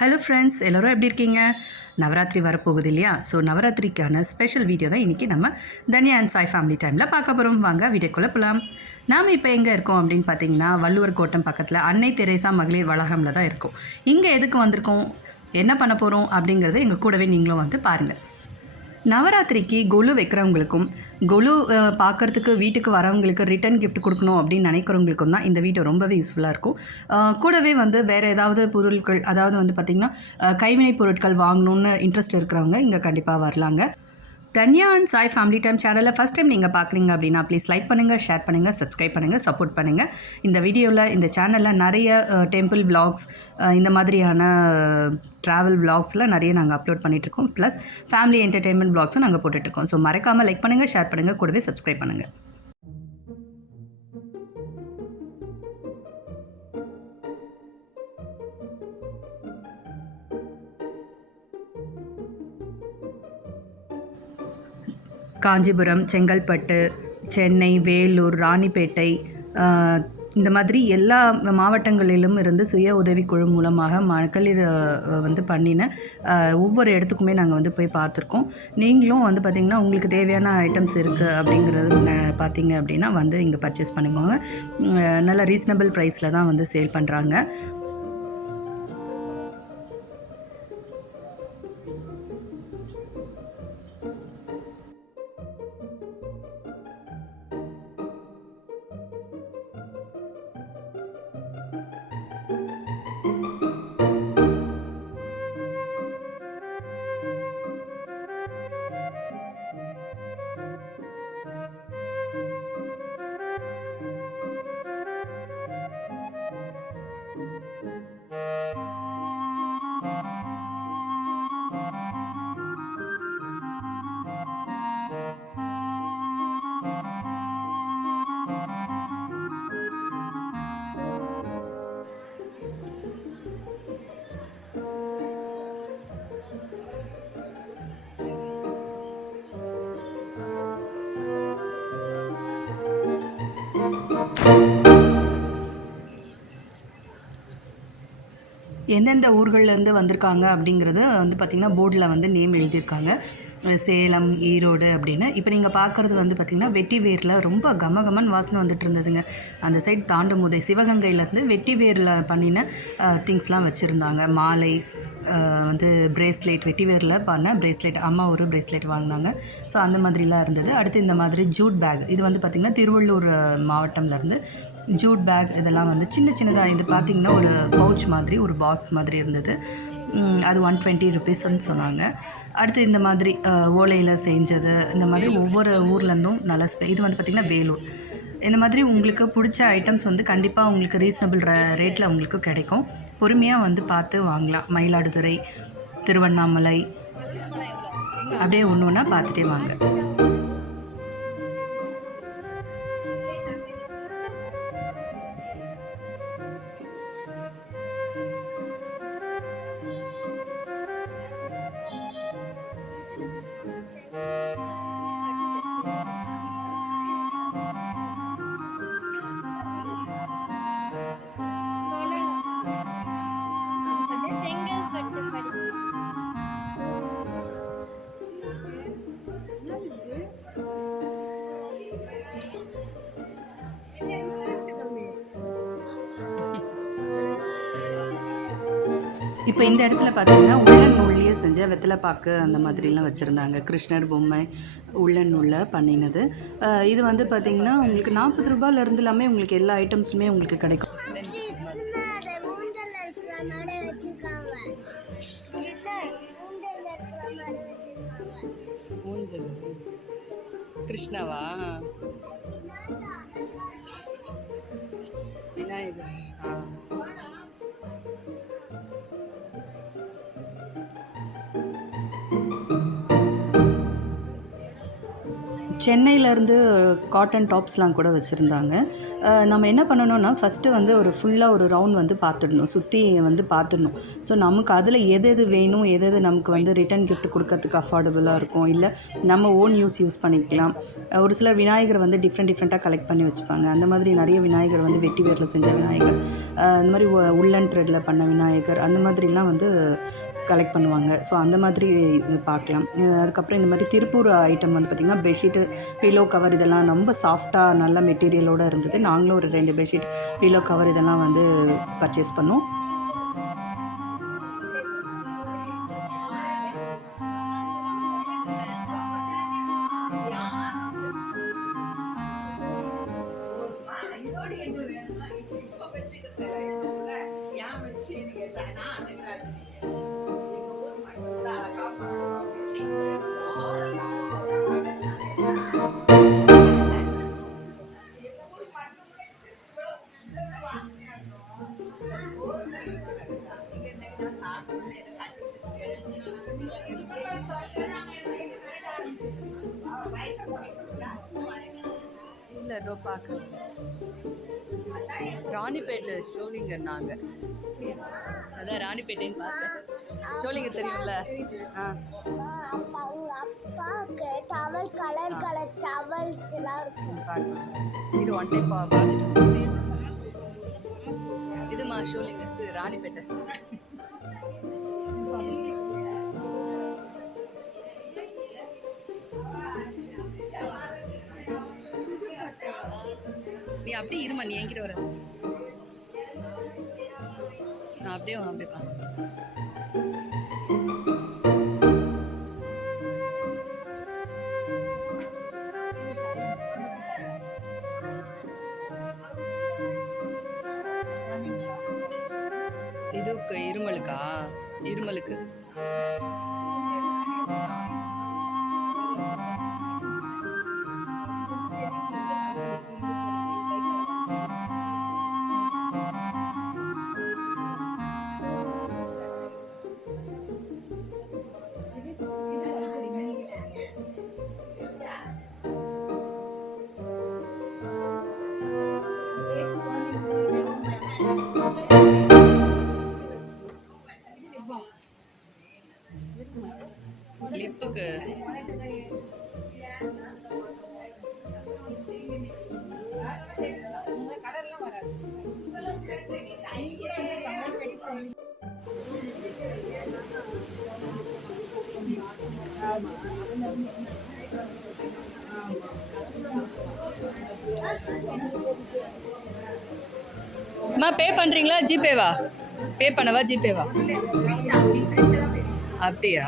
Hello friends, எல்லோரும் எப்படி இருக்கீங்க? நவராத்திரி வரப்போகுது இல்லையா? ஸோ நவராத்திரிக்கான ஸ்பெஷல் வீடியோ தான் இன்றைக்கி நம்ம தன்யா அண்ட் சாய் ஃபேமிலி டைமில் பார்க்க போகிறோம். வாங்க வீடியோக்குள்ளே போகலாம். நாம் இப்போ எங்கே இருக்கோம் அப்படின்னு பார்த்தீங்கன்னா, வள்ளுவர் கோட்டம் பக்கத்தில் அன்னை தெரேசா மகளிர் வளாகமில் தான் இருக்கோம். இங்கே எதுக்கு வந்திருக்கோம், என்ன பண்ண போகிறோம் அப்படிங்கிறது எங்கள் கூடவே நீங்களும் வந்து பாருங்கள். நவராத்திரிக்கு கொலு வைக்கிறவங்களுக்கும் கொலு பார்க்குறதுக்கு வீட்டுக்கு வரவங்களுக்கு ரிட்டன் கிஃப்ட் கொடுக்கணும் அப்படின்னு நினைக்கிறவங்களுக்கும் தான் இந்த வீடியோ ரொம்பவே யூஸ்ஃபுல்லாக இருக்கும். கூடவே வந்து வேறு ஏதாவது பொருட்கள், அதாவது வந்து பார்த்திங்கன்னா கைவினை பொருட்கள் வாங்கணுன்னு இன்ட்ரெஸ்ட் இருக்கிறவங்க இங்கே கண்டிப்பாக வரலாங்க. Dhanya and Sai family time சேனலில் ஃபஸ்ட் டைம் நீங்கள் பார்க்குறீங்க அப்படின்னா ப்ளீஸ் லைக் பண்ணுங்கள், ஷேர் பண்ணுங்கள், சப்ஸ்கிரைப் பண்ணுங்கள், சப்போர்ட் பண்ணுங்கள். இந்த வீடியோவில், இந்த சேனலில் நிறைய டெம்பிள் விலாக்ஸ், இந்த மாதிரியான ட்ராவல் விலாக்ஸ்லாம் நிறைய நாங்கள் அப்லோட் பண்ணிகிட்ருக்கோம். ப்ளஸ் ஃபேமிலி என்டர்டெயின்மெண்ட் விலாக்ஸும் நாங்கள் போட்டுட்ருக்கோம். ஸோ மறக்காமல் லைக் பண்ணுங்கள், ஷேர் பண்ணுங்கள், கூடவே சப்ஸ்கிரைப் பண்ணுங்கள். காஞ்சிபுரம், செங்கல்பட்டு, சென்னை, வேலூர், ராணிப்பேட்டை, இந்த மாதிரி எல்லா மாவட்டங்களிலும் இருந்து சுய உதவிக்குழு மூலமாக மகளிர் வந்து பண்ணின ஒவ்வொரு இடத்துக்குமே நாங்கள் வந்து போய் பார்த்துருக்கோம். நீங்களும் வந்து பார்த்திங்கன்னா உங்களுக்கு தேவையான ஐட்டம்ஸ் இருக்குது அப்படிங்கிறது பார்த்தீங்க அப்படின்னா வந்து இங்கே பர்ச்சேஸ் பண்ணிக்கோங்க. நல்ல ரீசனபிள் ப்ரைஸில் தான் வந்து சேல் பண்ணுறாங்க. எந்தெந்த ஊர்கள்லேருந்து வந்திருக்காங்க அப்படிங்கிறது வந்து பார்த்திங்கன்னா போர்டில் வந்து நேம் எழுதியிருக்காங்க. சேலம், ஈரோடு அப்படின்னு. இப்போ நீங்கள் பார்க்குறது வந்து பார்த்திங்கன்னா வெட்டி வேரில் ரொம்ப கமகமன் வாசனை வந்துட்டு இருந்ததுங்க. அந்த சைட் தாண்டும் போதே சிவகங்கையிலேருந்து வெட்டி வேரில் பண்ணின திங்ஸ்லாம் வச்சுருந்தாங்க. மாலை, வந்து பிரேஸ்லெட், வெட்டி வேரில் பண்ண பிரேஸ்லெட், அம்மா ஒரு பிரேஸ்லெட் வாங்கினாங்க. ஸோ அந்த மாதிரிலாம் இருந்தது. அடுத்து இந்த மாதிரி ஜூட் பேக், இது வந்து பார்த்திங்கன்னா திருவள்ளூர் மாவட்டம்லேருந்து ஜூட் பேக், இதெல்லாம் வந்து சின்ன சின்னதாக, இது பார்த்திங்கன்னா ஒரு பவுச் மாதிரி, ஒரு பாக்ஸ் மாதிரி இருந்தது. அது 120 ருபீஸ்ன்னு சொன்னாங்க. அடுத்து இந்த மாதிரி ஓலையில் செஞ்சது, இந்த மாதிரி ஒவ்வொரு ஊர்லேருந்தும் நல்ல இது வந்து பார்த்திங்கன்னா வேலூர். இந்த மாதிரி உங்களுக்கு பிடிச்ச ஐட்டம்ஸ் வந்து கண்டிப்பாக உங்களுக்கு ரீசனபிள் ரேட்டில் உங்களுக்கு கிடைக்கும். பொறுமையாக வந்து பார்த்து வாங்கலாம். மயிலாடுதுறை, திருவண்ணாமலை, அப்படியே ஒன்று ஒன்றா பார்த்துட்டே வாங்க. இப்போ இந்த இடத்துல பார்த்தீங்கன்னா உள்ளன் நூல்லையே செஞ்ச வெத்தலைப்பாக்கு அந்த மாதிரிலாம் வச்சுருந்தாங்க. கிருஷ்ணர் பொம்மை உள்ளன் நூலில் பண்ணினது. இது வந்து பார்த்திங்கன்னா உங்களுக்கு 40 ரூபாயிலேருந்து எல்லாமே உங்களுக்கு எல்லா ஐட்டம்ஸுமே உங்களுக்கு கிடைக்கும். கிருஷ்ணாவா? விநாயகர். சென்னையிலேருந்து காட்டன் டாப்ஸ்லாம் கூட வச்சுருந்தாங்க. நம்ம என்ன பண்ணணும்னா ஃபஸ்ட்டு வந்து ஒரு ஃபுல்லாக ஒரு ரவுண்ட் வந்து பார்த்துடணும், சுற்றி வந்து பார்த்துடணும். ஸோ நமக்கு அதில் எது எது வேணும், எது எது நமக்கு வந்து ரிட்டர்ன் கிஃப்ட் கொடுக்கறதுக்கு அஃபோர்டபுளாக இருக்கும், இல்லை நம்ம ஓன் யூஸ் பண்ணிக்கலாம். ஒரு சிலர் விநாயகர் வந்து டிஃப்ரெண்ட்டாக கலெக்ட் பண்ணி வச்சுப்பாங்க. அந்த மாதிரி நிறைய விநாயகர் வந்து வெட்டி வேரில் செஞ்ச விநாயகர், இந்த மாதிரி உள்ளன் த்ரெட்டில் பண்ண விநாயகர், அந்த மாதிரிலாம் வந்து கலெக்ட் பண்ணுவாங்க. ஸோ அந்த மாதிரி இது பார்க்கலாம். அதுக்கப்புறம் இந்த மாதிரி திருப்பூர் ஐட்டம் வந்து பார்த்திங்கன்னா பெட்ஷீட்டு, பில்லோ கவர் இதெல்லாம் ரொம்ப சாஃப்டாக நல்ல மெட்டீரியலோடு இருந்தது. நாங்களும் ஒரு 2 பெட்ஷீட், பில்லோ கவர் இதெல்லாம் வந்து பர்ச்சேஸ் பண்ணோம். இல்லை ஏதோ பார்க்குறேன், ராணிப்பேட்டை ஷோலிங்கர். நாங்கள் அதான் ராணிப்பேட்டைன்னு பார்த்தேன். ஷோலிங்கர் தெரியும்ல? இது ஒன் டைம் பார்த்துட்டு இதுமா ஷோலிங்கர் ராணிப்பேட்டை. நீ அப்படியே இருமா, நீ என்கிட்ட வர, நான் அப்படியே பார்த்து. இதுக்கு இருமலுக்கு லிப்புக்கு அம்மா பே பண்ணுறீங்களா? ஜிபேவா? பே பண்ணவா ஜிபேவா? அப்படியா?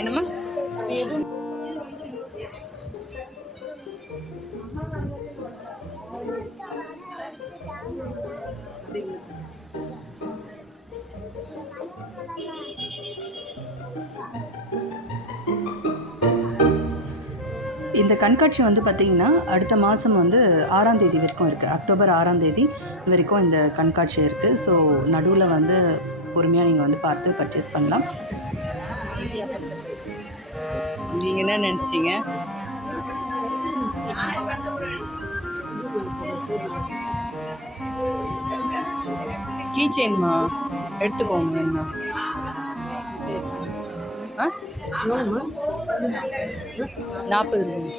என்னம்மா? இந்த கண்காட்சி வந்து பார்த்திங்கன்னா அடுத்த மாதம் வந்து 6ஆம் தேதி வரைக்கும் இருக்குது. அக்டோபர் 6ஆம் தேதி வரைக்கும் இந்த கண்காட்சி இருக்குது. ஸோ நடுவில் வந்து பொறுமையாக நீங்கள் வந்து பார்த்து பர்ச்சேஸ் பண்ணலாம். நீங்கள் என்ன நினச்சிங்க? கீ செயின்மா எடுத்துக்கோங்க. வேணுமா? 40 ரூபாய்.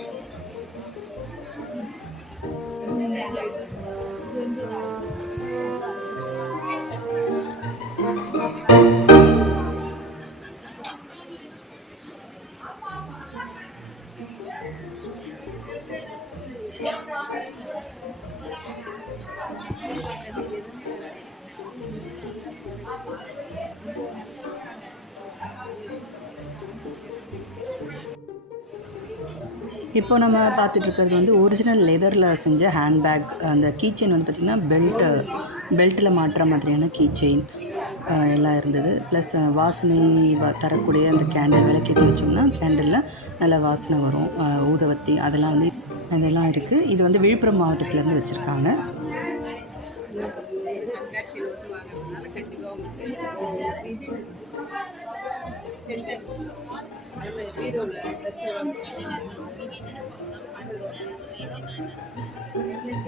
இப்போ நம்ம பார்த்துட்ருக்கிறது வந்து ஒரிஜினல் லெதரில் செஞ்ச ஹேண்ட்பேக். அந்த கீ செயின் வந்து பார்த்திங்கன்னா பெல்ட்டில் மாட்டுற மாதிரியான கீ செயின் எல்லாம் இருந்தது. ப்ளஸ் வாசனை தரக்கூடிய அந்த கேண்டில் விளக்கேற்றி வச்சோம்னா கேண்டிலில் நல்ல வாசனை வரும். ஊதுவத்தி அதெல்லாம் இருக்குது. இது வந்து விழுப்புரம் மாவட்டத்திலேருந்து வச்சுருக்காங்க.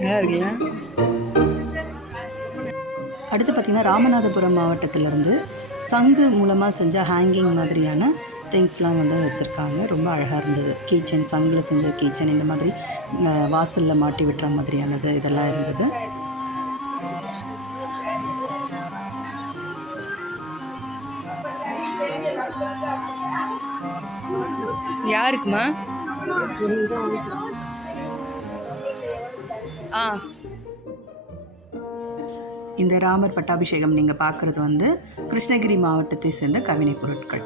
நல்லா இருக்குல்ல. அடுத்து பார்த்திங்கன்னா ராமநாதபுரம் மாவட்டத்திலேருந்து சங்கு மூலமாக செஞ்ச ஹேங்கிங் மாதிரியான திங்ஸ்லாம் வந்து வச்சுருக்காங்க. ரொம்ப அழகாக இருந்தது. கீச்சன், சங்கில் செஞ்ச கீச்சன், இந்த மாதிரி வாசலில் மாட்டி விட்டுற மாதிரியானது இதெல்லாம் இருந்தது. யாருக்குமா? இந்த ராமர் பட்டாபிஷேகம் நீங்கள் பார்க்குறது வந்து கிருஷ்ணகிரி மாவட்டத்தை சேர்ந்த கவினை பொருட்கள்.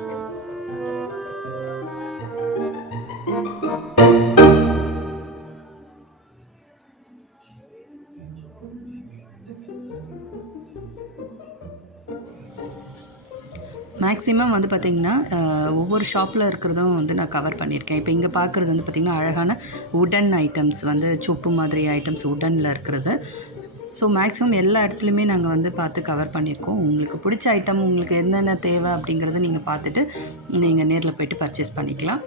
மேக்ஸிமம் வந்து பார்த்திங்கன்னா ஒவ்வொரு ஷாப்பில் இருக்கிறதும் வந்து நான் கவர் பண்ணியிருக்கேன். இப்போ இங்கே பார்க்குறது வந்து பார்த்திங்கன்னா அழகான உடன் ஐட்டம்ஸ், வந்து சொப்பு மாதிரி ஐட்டம்ஸ் உடனில் இருக்கிறது. ஸோ மேக்ஸிமம் எல்லா இடத்துலையுமே நாங்கள் வந்து பார்த்து கவர் பண்ணியிருக்கோம். உங்களுக்கு பிடிச்ச ஐட்டம், உங்களுக்கு என்னென்ன தேவை அப்படிங்கிறத நீங்கள் பார்த்துட்டு நீங்கள் நேரில் போய்ட்டு பர்ச்சேஸ் பண்ணிக்கலாம்.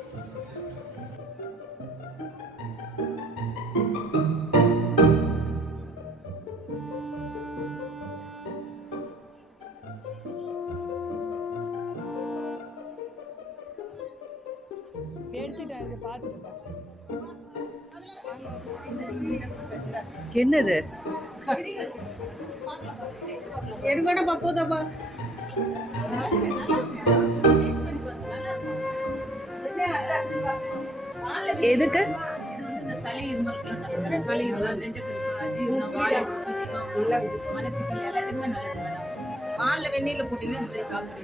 என்னது எதுக்கு? பால்ல வெந்நீர்ல போட்டீங்கன்னா இந்த மாதிரி காப்பி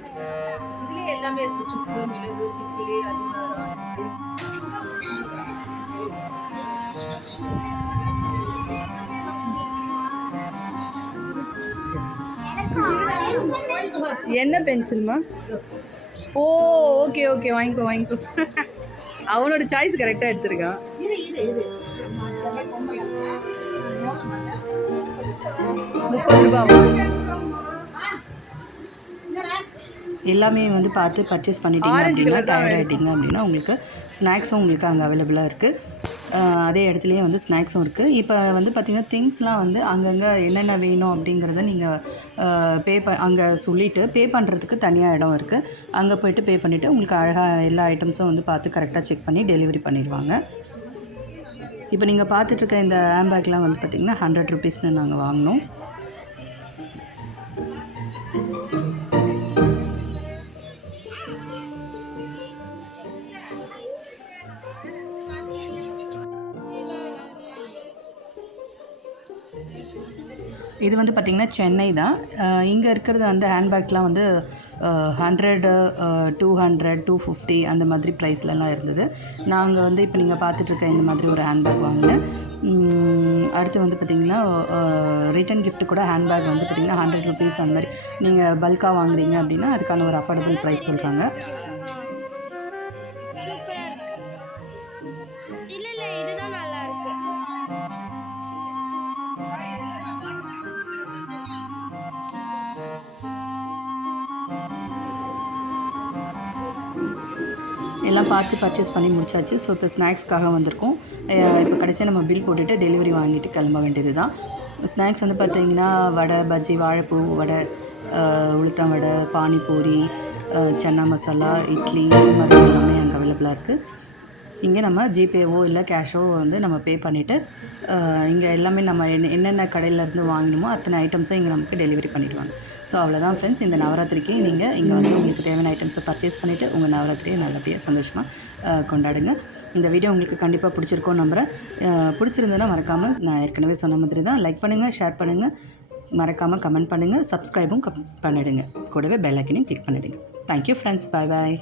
இதுலயே எல்லாமே இருக்கு. சுக்கு, மிளகு, திப்பிலி, அதிமரம். என்ன பென்சில்மா? ஓ, ஓகே ஓகே, வாங்கிக்கோ. அவனோட சாய்ஸ் கரெக்டாக எடுத்துருக்கான். 30 ரூபாவா? எல்லாமே வந்து பார்த்து பர்ச்சேஸ் பண்ணிட்டீங்க அப்படின்னா, டயர்ட் ஆகிட்டிங்க அப்படின்னா உங்களுக்கு ஸ்நாக்ஸும் உங்களுக்கு அங்கே அவைலபிளாக இருக்குது. அதே இடத்துலையே வந்து ஸ்நாக்ஸும் இருக்குது. இப்போ வந்து பார்த்திங்கன்னா திங்ஸ்லாம் வந்து அங்கங்கே என்னென்ன வேணும் அப்படிங்கிறத நீங்கள் அங்கே சொல்லிவிட்டு பே பண்ணுறதுக்கு தனியாக இடம் இருக்குது. அங்கே போய்ட்டு பே பண்ணிவிட்டு உங்களுக்கு அழகாக எல்லா ஐட்டம்ஸும் வந்து பார்த்து கரெக்டாக செக் பண்ணி டெலிவரி பண்ணிடுவாங்க. இப்போ நீங்கள் பார்த்துட்ருக்க இந்த ஹேண்ட்பேக்லாம் வந்து பார்த்திங்கன்னா 100 ருபீஸ்னு நாங்கள் வாங்கினோம். இது வந்து பார்த்திங்கன்னா சென்னை தான். இங்கே இருக்கிறது வந்து ஹேண்ட்பேக்லாம் வந்து 100, 200, 250 அந்த மாதிரி ப்ரைஸ்லலாம் இருந்தது. நாங்கள் வந்து இப்போ நீங்கள் பார்த்துட்ருக்க இந்த மாதிரி ஒரு ஹேண்ட்பேக் வாங்கினேன். அடுத்து வந்து பார்த்திங்கன்னா ரிட்டன் கிஃப்ட் கூட ஹேண்ட்பேக் வந்து பார்த்திங்கன்னா 100 ருபீஸ் அந்த மாதிரி நீங்கள் பல்காக வாங்குறீங்க அப்படின்னா அதுக்கான ஒரு அஃபோர்டபுள் ப்ரைஸ் சொல்கிறாங்க. எல்லாம் பார்த்து பர்ச்சேஸ் பண்ணி முடிச்சாச்சு. ஸோ இப்போ ஸ்நாக்ஸ்க்காக வந்திருக்கோம். இப்போ கடைசியாக நம்ம பில் போட்டுட்டு டெலிவரி வாங்கிட்டு கிளம்ப வேண்டியது தான். ஸ்நாக்ஸ் வந்து பார்த்திங்கன்னா வடை, பஜ்ஜி, வாழைப்பூ வடை, உளுத்தம் வடை, பானிபூரி, சன்னா மசாலா, இட்லி, இது மாதிரி எல்லாமே அங்கே அவைலபிளாக இருக்குது. இங்கே நம்ம ஜிபேவோ இல்லை கேஷோ வந்து நம்ம பே பண்ணிவிட்டு இங்கே எல்லாமே நம்ம என்னென்ன கடையிலேருந்து வாங்கினோமோ அத்தனை ஐட்டம்ஸும் இங்கே நமக்கு டெலிவரி பண்ணிவிடுவாங்க. ஸோ அவ்வளோதான் ஃப்ரெண்ட்ஸ், இந்த நவராத்திரிக்கு நீங்கள் இங்கே வந்து உங்களுக்கு தேவையான ஐட்டம்ஸை பர்ச்சேஸ் பண்ணிவிட்டு உங்கள் நவராத்திரியை நல்லபடியாக சந்தோஷமாக கொண்டாடுங்க. இந்த வீடியோ உங்களுக்கு கண்டிப்பாக பிடிச்சிருக்கோன்னு நம்புகிறேன். பிடிச்சிருந்ததுன்னா மறக்காமல் நான் ஏற்கனவே சொன்ன மாதிரி தான் லைக் பண்ணுங்கள், ஷேர் பண்ணுங்கள், மறக்காமல் கமெண்ட் பண்ணுங்கள், சப்ஸ்கிரைபும் பண்ணிவிடுங்க. கூடவே பெல் ஐக்கனையும் கிளிக் பண்ணிவிடுங்க. தேங்க்யூ ஃப்ரெண்ட்ஸ், பாய் பாய்.